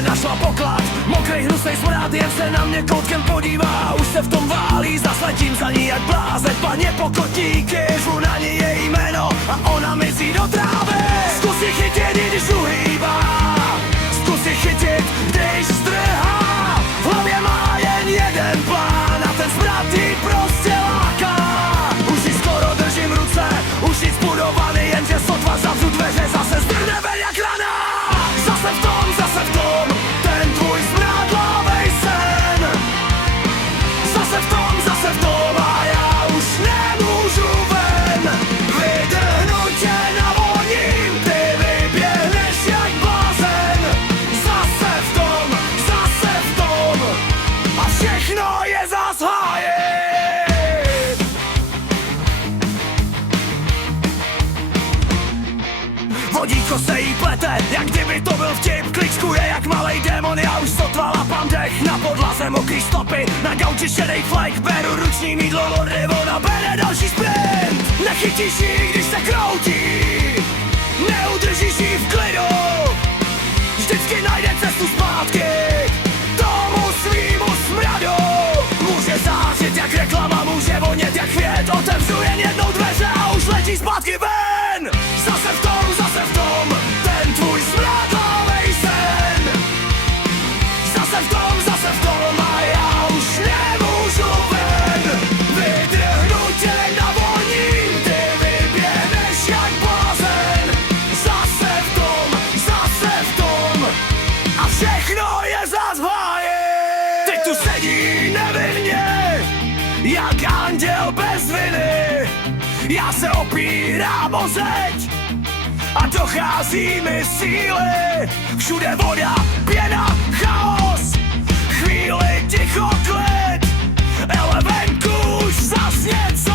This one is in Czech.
Našla poklad, mokrej hnusnej smrad, jen se na mě koutkem podívá. Už se v tom válí, zasletím za ní jak blázen. Paně pokotníky, řvu na ní její jméno a ona mizí do trávy. Zkus ji chytit, i když uhýbá, zkus ji chytit, když zdrhá. V hlavě má jen jeden plán a ten smrad jí prostě láká. Už ji skoro držím v ruce, už nic budovaný, jenže sotva zavřu dveře, zase zdrhne ven jak rana. Zase v tom, ten tvůj smradlavej sen. Zase v tom a já už nemůžu ven. Vydrhnu tě, navoním, ty vyběhneš jak blázen. Zase v tom a všechno je zas háje. Vodítko se jí plete, jak kdyby to byl vtip. Kličkuje jak malej démon, já už sotva lapám dech. Na podlaze mokrý stopy, na gauči šedej flek. Beru ruční mýdlo od Rivona, bere další sprint. Nechytíš jí, když se kroutí, neudržíš jí v klidu. Vždycky najde cestu zpátky tomu svýmu smradu. Může zářit jak reklama, může vonět jak květ. Otevřu jen jednou dveře a už letí zpátky ven. Zase v tom, ten tvůj smradlavej sen. Zase v tom a já už nemůžu ven. Vydrhnu tě, navoním, ty vyběhneš jak blázen. Zase v tom a všechno je zas v háji. Teď tu sedí nevinně, jak anděl bez viny. Já se opírám o zeď a dochází mi síly. Všude voda, pěna, chaos, chvíli ticho klid, ale venku už zas něco